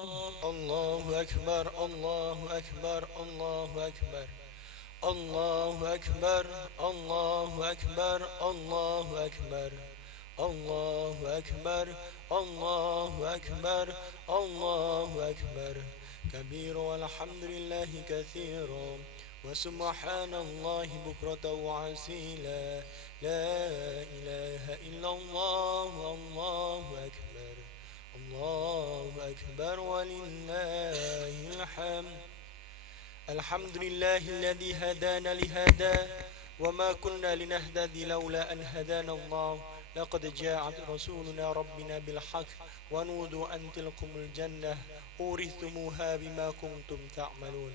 الله أكبر الله أكبر الله أكبر الله أكبر الله أكبر الله أكبر الله أكبر الله أكبر الله أكبر كبير والحمد لله كثيرا وسبحان الله بكرة وعسيلا لا إله إلا الله والله أكبر الله أكبر ولله الحمد الحمد لله الذي هدانا لهذا وما كنا لنهتدي لولا أن هدانا الله لقد جاءت رسولنا ربنا بالحق ونودوا أن تلكم الجنة أورثتموها بما كنتم تعملون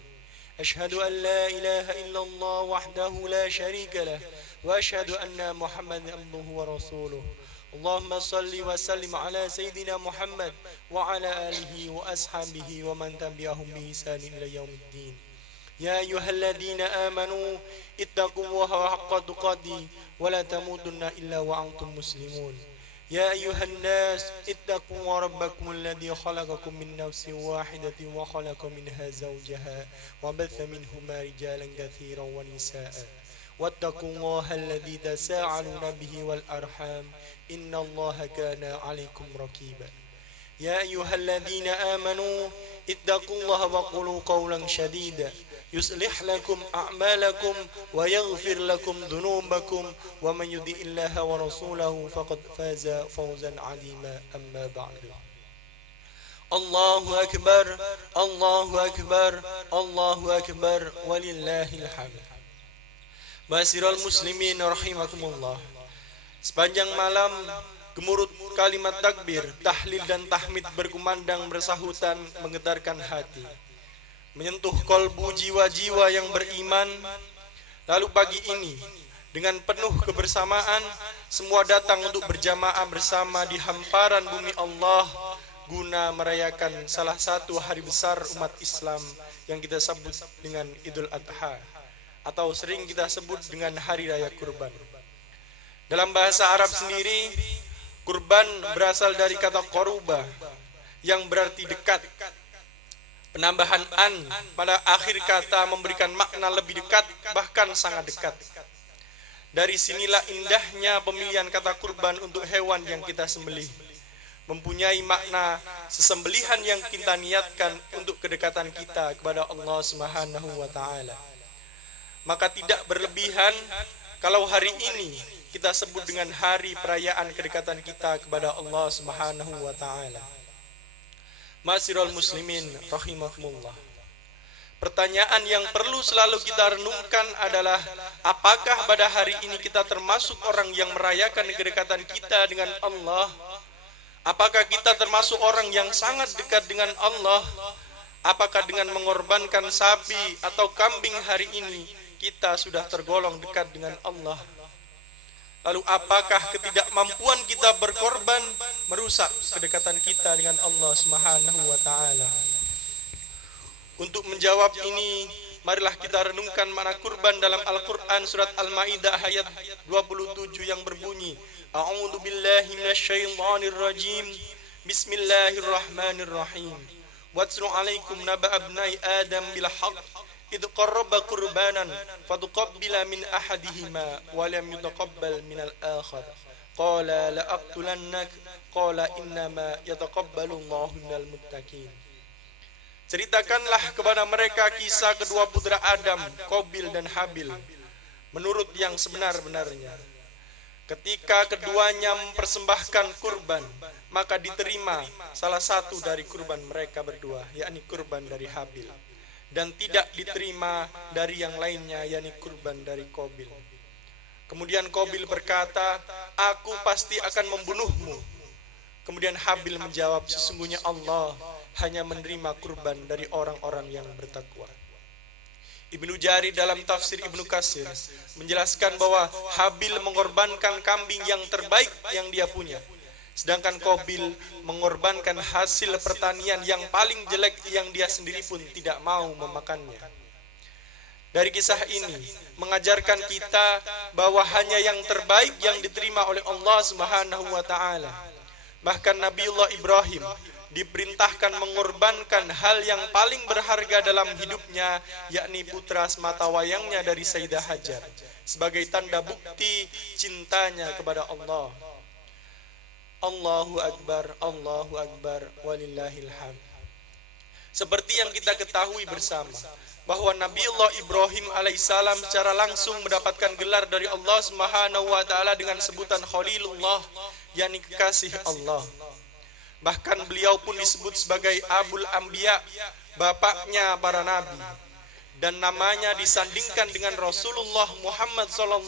أشهد أن لا إله إلا الله وحده لا شريك له وأشهد أن محمدا عبده ورسوله اللهم صل وسلم على سيدنا محمد وعلى آله وأصحابه ومن تبعهم بإحسان إلى يوم الدين يا أيها الذين آمنوا اتقوا الله حق تقاته ولا تموتن إلا وأنتم مسلمون يا أيها الناس اتقوا ربكم الذي خلقكم من نفس واحدة وخلق منها زوجها وبث منهما رجالا كثيرا ونساء واتقوا الله الذي تساءلون به والأرحام إن الله كان عليكم رقيبا يا أيها الذين آمنوا اتقوا الله وقولوا قولا شديدا يصلح لكم أعمالكم ويغفر لكم ذنوبكم ومن يطع الله ورسوله فقد فاز فوزا عظيما أما بعد الله أكبر الله أكبر الله أكبر ولله الحمد. Ma'asyiral muslimin rahimakumullah. Sepanjang malam gemuruh kalimat takbir, tahlil dan tahmid berkumandang bersahutan menggetarkan hati, menyentuh kolbu jiwa-jiwa yang beriman. Lalu pagi ini dengan penuh kebersamaan semua datang untuk berjamaah bersama di hamparan bumi Allah guna merayakan salah satu hari besar umat Islam yang kita sebut dengan Idul Adha atau sering kita sebut dengan Hari Raya Kurban. Dalam bahasa Arab sendiri, kurban berasal dari kata qoruba yang berarti dekat. Penambahan an pada akhir kata memberikan makna lebih dekat, bahkan sangat dekat. Dari sinilah indahnya pemilihan kata kurban untuk hewan yang kita sembelih. Mempunyai makna sesembelihan yang kita niatkan untuk kedekatan kita kepada Allah Subhanahu wa taala. Maka tidak berlebihan kalau hari ini kita sebut dengan hari perayaan kedekatan kita kepada Allah Subhanahu wa taala. Ma'asyiral muslimin rahimakumullah. Pertanyaan yang perlu selalu kita renungkan adalah apakah pada hari ini kita termasuk orang yang merayakan kedekatan kita dengan Allah? Apakah kita termasuk orang yang sangat dekat dengan Allah? Apakah dengan mengorbankan sapi atau kambing hari ini kita sudah tergolong dekat dengan Allah? Lalu apakah ketidakmampuan kita berkorban merusak kedekatan kita dengan Allah Subhanahu wa taala? Untuk menjawab ini, marilah kita renungkan makna kurban dalam Al-Qur'an surat Al-Maidah ayat 27 yang berbunyi, A'udzu billahi minasyaitonir rajim. Bismillahirrahmanirrahim. Watslu 'alaikum naba'a abnai Adam bil haqq idh qarraba qurbanan fatuqabbila min ahadihima wa lam yutaqabbal min al-akhar qala la aqtulannak qala innama yataqabbalu Allahu minal muttaqin. Ceritakanlah kepada mereka kisah kedua putra Adam, Qabil dan Habil, menurut yang sebenar-benarnya. Ketika keduanya mempersembahkan kurban, maka diterima salah satu dari kurban mereka berdua, yakni kurban dari Habil, dan tidak diterima dari yang lainnya, yakni kurban dari Qabil. Kemudian Qabil berkata, aku pasti akan membunuhmu. Kemudian Habil menjawab, sesungguhnya Allah hanya menerima kurban dari orang-orang yang bertakwa. Ibnu Jarir dalam tafsir Ibnu Katsir menjelaskan bahwa Habil mengorbankan kambing yang terbaik yang dia punya, sedangkan Qabil mengorbankan hasil pertanian yang paling jelek yang dia sendiri pun tidak mau memakannya. Dari kisah ini mengajarkan kita bahwa hanya yang terbaik yang diterima oleh Allah Subhanahu wa taala. Bahkan Nabiullah Ibrahim diperintahkan mengorbankan hal yang paling berharga dalam hidupnya, yakni putra sematawayangnya dari Sayyidah Hajar, sebagai tanda bukti cintanya kepada Allah. Allahu Akbar, walillahil hamd. Seperti yang kita ketahui bersama, bahwa Nabiullah Ibrahim alaihissalam secara langsung mendapatkan gelar dari Allah Subhanahu wa taala dengan sebutan Khalilullah, yakni kekasih Allah. Bahkan beliau pun disebut sebagai Abul Anbiya, bapaknya para nabi. Dan namanya disandingkan dengan Rasulullah Muhammad SAW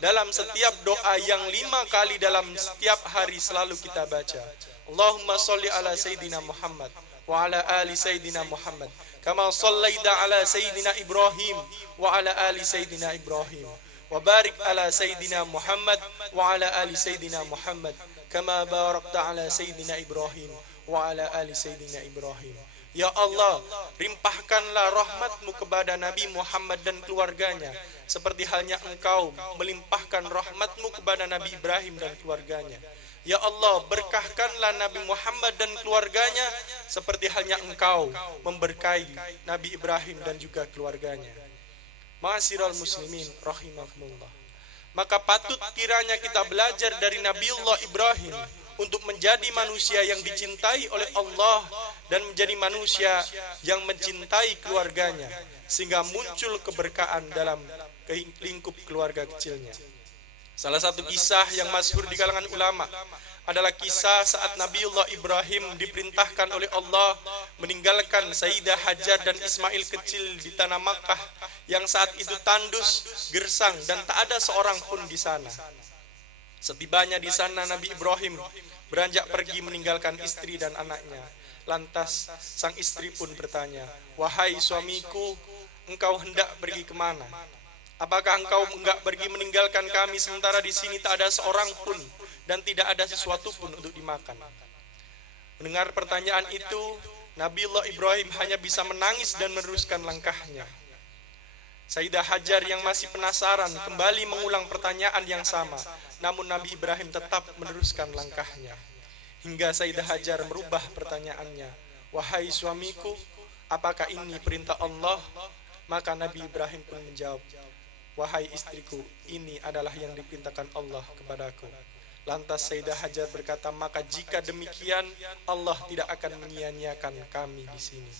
dalam setiap doa yang 5 kali dalam setiap hari selalu kita baca. Allahumma sholli ala Sayyidina Muhammad wa ala ali Sayyidina Muhammad kama shallaita ala Sayyidina Ibrahim wa ala ali Sayyidina Ibrahim wa barik ala Sayyidina Muhammad wa ala ali Sayyidina Muhammad kama barakta ala Sayyidina Ibrahim wa ala ali Sayyidina Ibrahim. Ya Allah, limpahkanlah rahmat-Mu kepada Nabi Muhammad dan keluarganya, seperti halnya Engkau melimpahkan rahmat-Mu kepada Nabi Ibrahim dan keluarganya. Ya Allah, berkahkanlah Nabi Muhammad dan keluarganya, seperti halnya Engkau memberkahi Nabi Ibrahim dan juga keluarganya. Ma'asyiral muslimin rahimakumullah. Maka patut kiranya kita belajar dari Nabiullah Ibrahim untuk menjadi manusia yang dicintai oleh Allah dan menjadi manusia yang mencintai keluarganya, sehingga muncul keberkahan dalam lingkup keluarga kecilnya. Salah satu kisah yang masyhur di kalangan ulama adalah kisah saat Nabiullah Ibrahim diperintahkan oleh Allah meninggalkan Sayyidah Hajar dan Ismail kecil di tanah Makkah yang saat itu tandus, gersang, dan tak ada seorang pun di sana. Setibanya di sana, Nabi Ibrahim beranjak pergi meninggalkan istri dan anaknya. Lantas sang istri pun bertanya, "Wahai suamiku, engkau hendak pergi kemana? Apakah engkau enggak pergi meninggalkan kami sementara di sini tak ada seorang pun dan tidak ada sesuatu pun untuk dimakan?" Mendengar pertanyaan itu, Nabiullah Ibrahim hanya bisa menangis dan meneruskan langkahnya. Sayyidah Hajar yang masih penasaran kembali mengulang pertanyaan yang sama, namun Nabi Ibrahim tetap meneruskan langkahnya. Hingga Sayyidah Hajar merubah pertanyaannya, "Wahai suamiku, apakah ini perintah Allah?" Maka Nabi Ibrahim pun menjawab, "Wahai istriku, ini adalah yang diperintahkan Allah kepadaku." Lantas Sayyidah Hajar berkata, "Maka jika demikian, Allah tidak akan menyia-nyiakan kami di sini."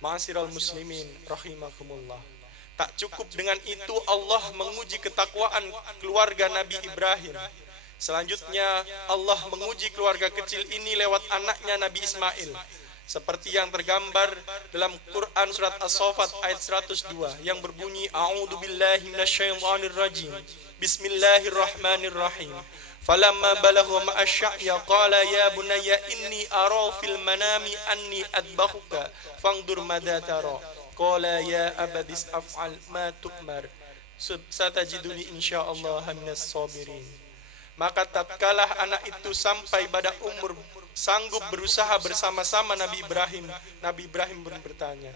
Ma'asyiral muslimin rahimakumullah. Tak cukup dengan itu, Allah menguji ketakwaan keluarga Nabi Ibrahim. Selanjutnya Allah menguji keluarga kecil ini lewat anaknya Nabi Ismail, seperti yang tergambar dalam Quran surat As-Saffat ayat 102 yang berbunyi, "A'udzu billahi minasyaitonir rajim. Bismillahirrahmanirrahim. Falamma balagha ma'asy-sya'ya qala ya bunayya inni ara fil manami anni adbahuka fangdur madza tara. Qala ya abadis af'al ma tu'mar. Satajiduni insyaallah minas sabirin." Maka tatkala anak itu sampai pada umur sanggup berusaha bersama-sama Nabi Ibrahim pun bertanya,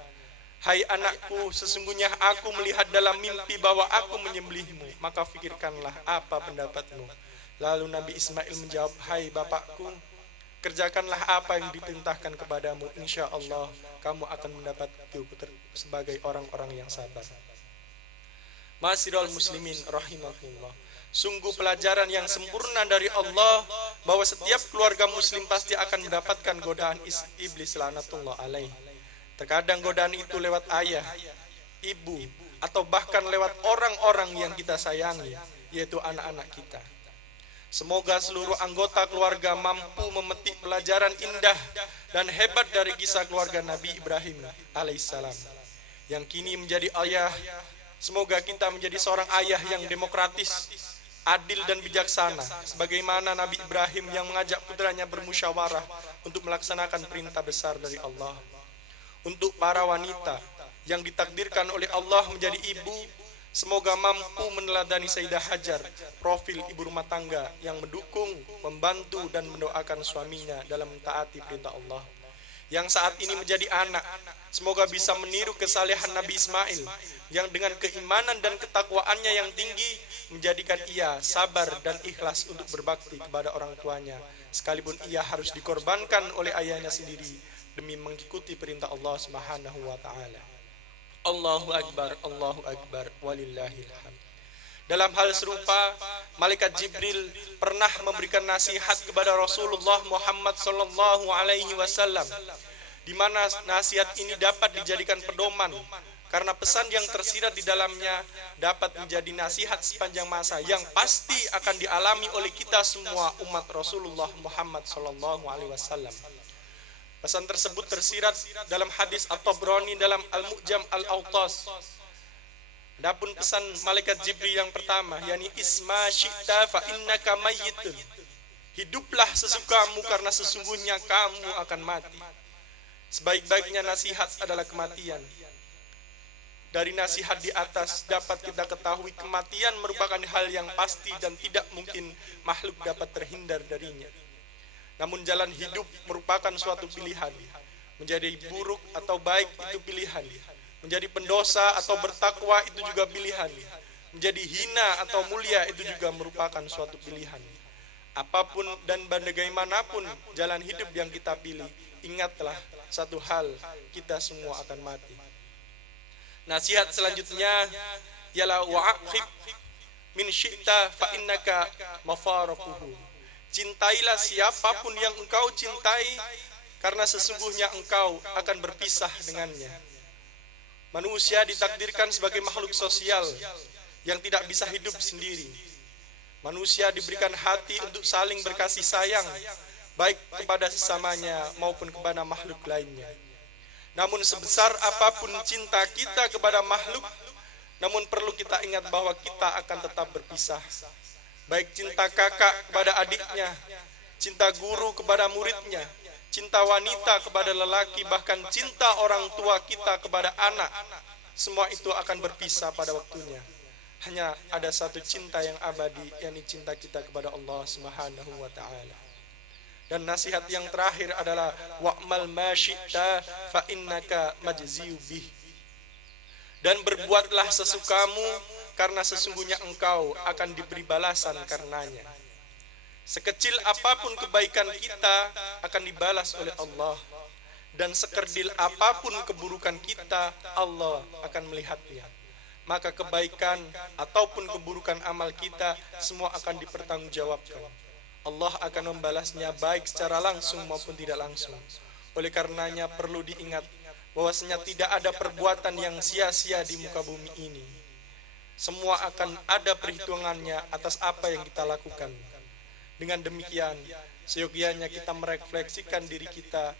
"Hai anakku, sesungguhnya aku melihat dalam mimpi bahwa aku menyembelihmu, maka fikirkanlah apa pendapatmu." Lalu Nabi Ismail menjawab, "Hai bapakku, kerjakanlah apa yang diperintahkan kepadamu, insya Allah kamu akan mendapat itu sebagai orang-orang yang sabar." Ma'asyiral muslimin rahimahullah. Sungguh pelajaran yang sempurna dari Allah bahwa setiap keluarga muslim pasti akan mendapatkan godaan iblis laknatullah alaih. Terkadang godaan itu lewat ayah, ibu, atau bahkan lewat orang-orang yang kita sayangi, yaitu anak-anak kita. Semoga seluruh anggota keluarga mampu memetik pelajaran indah dan hebat dari kisah keluarga Nabi Ibrahim alaihissalam yang kini menjadi ayah. Semoga kita menjadi seorang ayah yang demokratis, adil dan bijaksana, sebagaimana Nabi Ibrahim yang mengajak putranya bermusyawarah untuk melaksanakan perintah besar dari Allah. Untuk para wanita yang ditakdirkan oleh Allah menjadi ibu, semoga mampu meneladani Sayyidah Hajar, profil ibu rumah tangga yang mendukung, membantu dan mendoakan suaminya dalam mentaati perintah Allah. Yang saat ini menjadi anak, semoga bisa meniru kesalehan Nabi Ismail yang dengan keimanan dan ketakwaannya yang tinggi menjadikan ia sabar dan ikhlas untuk berbakti kepada orang tuanya sekalipun ia harus dikorbankan oleh ayahnya sendiri demi mengikuti perintah Allah Subhanahu wa taala. Allahu akbar, walillahil hamd. Dalam hal serupa, malaikat Jibril pernah memberikan nasihat kepada Rasulullah Muhammad sallallahu alaihi wasallam, di mana nasihat ini dapat dijadikan pedoman karena pesan yang tersirat di dalamnya dapat menjadi nasihat sepanjang masa yang pasti akan dialami oleh kita semua umat Rasulullah Muhammad sallallahu alaihi wasallam. Pesan tersebut tersirat dalam hadis At-Tabrani dalam Al-Mu'jam Al-Awtas. Adapun pesan malaikat Jibril yang pertama, yakni isma syi'ta fa innaka mayyitun. Hiduplah sesukamu karena sesungguhnya kamu akan mati. Sebaik-baiknya nasihat adalah kematian. Dari nasihat di atas dapat kita ketahui kematian merupakan hal yang pasti dan tidak mungkin makhluk dapat terhindar darinya. Namun jalan hidup merupakan suatu pilihan. Menjadi buruk atau baik itu pilihan. Menjadi pendosa atau bertakwa itu juga pilihan. Menjadi hina atau mulia itu juga merupakan suatu pilihan. Apapun dan bagaimanapun jalan hidup yang kita pilih, ingatlah satu hal, kita semua akan mati. Nasihat selanjutnya ialah wa'aqib min syi'ta fa innaka mafaraquhu. Cintailah siapapun yang engkau cintai karena sesungguhnya engkau akan berpisah dengannya. Manusia ditakdirkan sebagai makhluk sosial yang tidak bisa hidup sendiri. Manusia diberikan hati untuk saling berkasih sayang, baik kepada sesamanya maupun kepada makhluk lainnya. Namun sebesar apapun cinta kita kepada makhluk, namun perlu kita ingat bahwa kita akan tetap berpisah. Baik cinta kakak kepada adiknya, cinta guru kepada muridnya, cinta wanita kepada lelaki, bahkan cinta orang tua kita kepada anak, semua itu akan berpisah pada waktunya. Hanya ada satu cinta yang abadi, yakni cinta kita kepada Allah Subhanahu wa taala. Dan nasihat yang terakhir adalah wa'mal ma syi'ta fa innaka majziyu bih. Dan berbuatlah sesukamu karena sesungguhnya engkau akan diberi balasan karenanya. Sekecil apapun kebaikan kita akan dibalas oleh Allah, dan sekerdil apapun keburukan kita Allah akan melihatnya. Maka kebaikan ataupun keburukan amal kita semua akan dipertanggungjawabkan. Allah akan membalasnya baik secara langsung maupun tidak langsung. Oleh karenanya perlu diingat bahwasanya tidak ada perbuatan yang sia-sia di muka bumi ini. Semua akan ada perhitungannya atas apa yang kita lakukan. Dengan demikian, seyogianya kita merefleksikan diri kita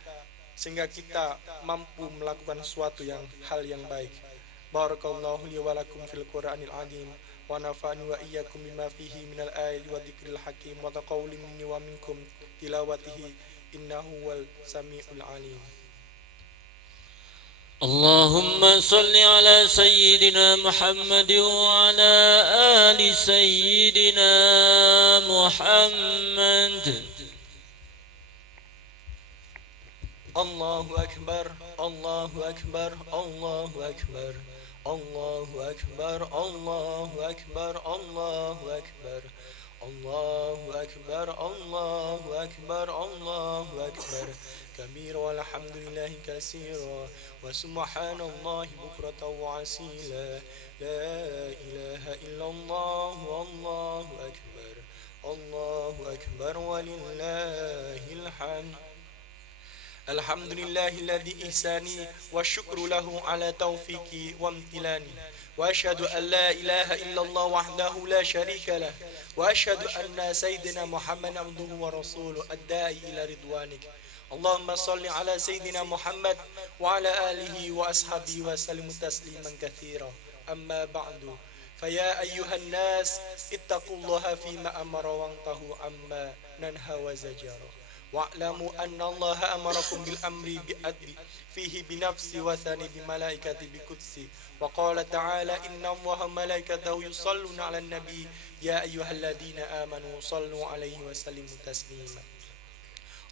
sehingga kita mampu melakukan suatu hal yang baik. Barakallahu li wa lakum fil Qur'anil azim. ونفعني وإياكم بما فيه من الآيات والذكر الحكيم وتقول مني ومنكم تلاوته إنه هو السميع العليم. اللهم صل على سيدنا محمد وعلى آل سيدنا محمد. الله أكبر الله أكبر الله أكبر الله أكبر الله أكبر الله أكبر الله أكبر الله أكبر الله أكبر كبير والحمد لله كثيرا وسبحان الله بكرة وعسيلا لا إله إلا الله والله أكبر الله أكبر ولله الحمد. الحمد لله الذي إحساني والشكر له على توفيقي وامتلاني وأشهد أن لا إله إلا الله وحده لا شريك له وأشهد أن سيدنا محمد عبده ورسوله الداعي إلى رضوانك. اللهم صل على سيدنا محمد وعلى آله وأصحابه وسلم تسليما كثيرا. أما بعد فيا أيها الناس اتقوا الله فيما أمر وانتهوا عما ننهى وزجر. واعلموا أن الله أمركم بالأمر بأدب فيه بنفسي وثاني بملائكة بقدسي وقال تعالى إن الله وملائكته يصلون على النبي يا أيها الذين آمنوا صلوا عليه وسلموا تسليما.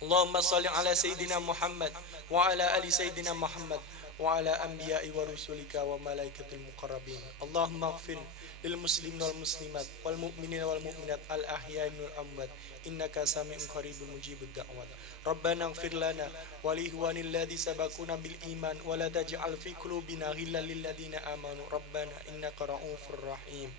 اللهم صل على سيدنا محمد وعلى آل سيدنا محمد وعلى أنبياء ورسلك وملائكة المقربين اللهم اغفر للمسلمين والمسلمات والمؤمنين والمؤمنات الأحياء والأموات إنك سميع قريب مجيب الدعوات ربنا اغفر لنا ولإخواننا الذين سبقونا بالإيمان ولا تجعل في قلوبنا غلا للذين آمنوا ربنا إنك رؤوف رحيم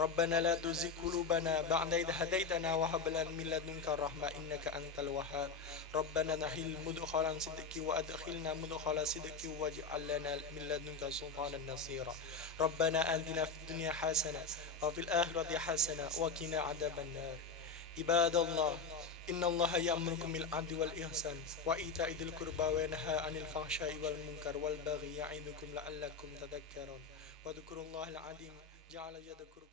ربنا لا تزغ قلوبنا بعد إذ هديتنا وهب لنا من لدنك رحمة إنك أنت الوهاب ربنا نحل مدخلا صدق وأدخلنا مدخل صدق واجعل لنا من لدنك سلطانا نصيرا ربنا آتنا في الدنيا حسنة وفي الآخرة حسنة وقنا عذاب النار عباد الله إن الله يأمركم بالعدل والإحسان وإيتاء ذي القربى وينهى عن الفحشاء والمنكر والبغي يعظكم لعلكم تذكرون واذكروا الله العظيم جعل يذكركم